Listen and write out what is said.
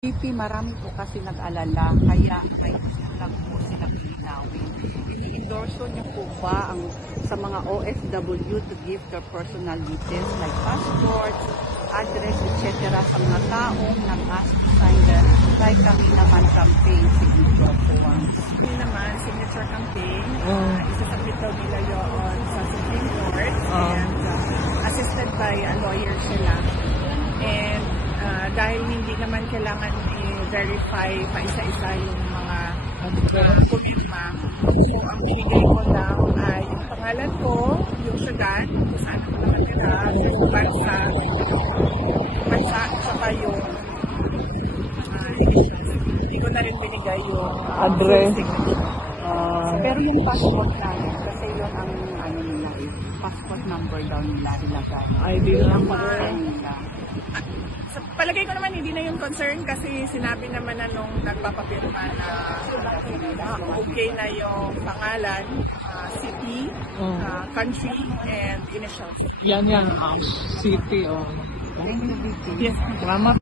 VP, marami po kasi nag-alala, kaya ay gusto lang po sila linawin. Ini-endorso niyo po ba ang sa mga OFW to give their personal details like passports, address, etc. sa mga taong nag-ask to sign the like kami naman campaign signature forms? Hindi naman, signature campaign. Isasabit daw nila yun sa Supreme Court and assisted by a lawyer sila. And dahil hindi naman kailangan i-verify pa isa-isa yung mga pumirma. So, ang binigay ko lang ay yung pangalan ko, yung syudad, kung saan ako nakatira, yung bansa, at saka yung hindi ko na rin binigay yung address. Pero yung passport namin, kasi yun ang ano nila, passport number daw nila ilagay. ID number. Sa palagay ko naman hindi na yung concern kasi sinabi naman na nung nagpapapirma na okay na yung pangalan, city, country, and initials. Yan, city. Thank you, VP. Yes, salamat.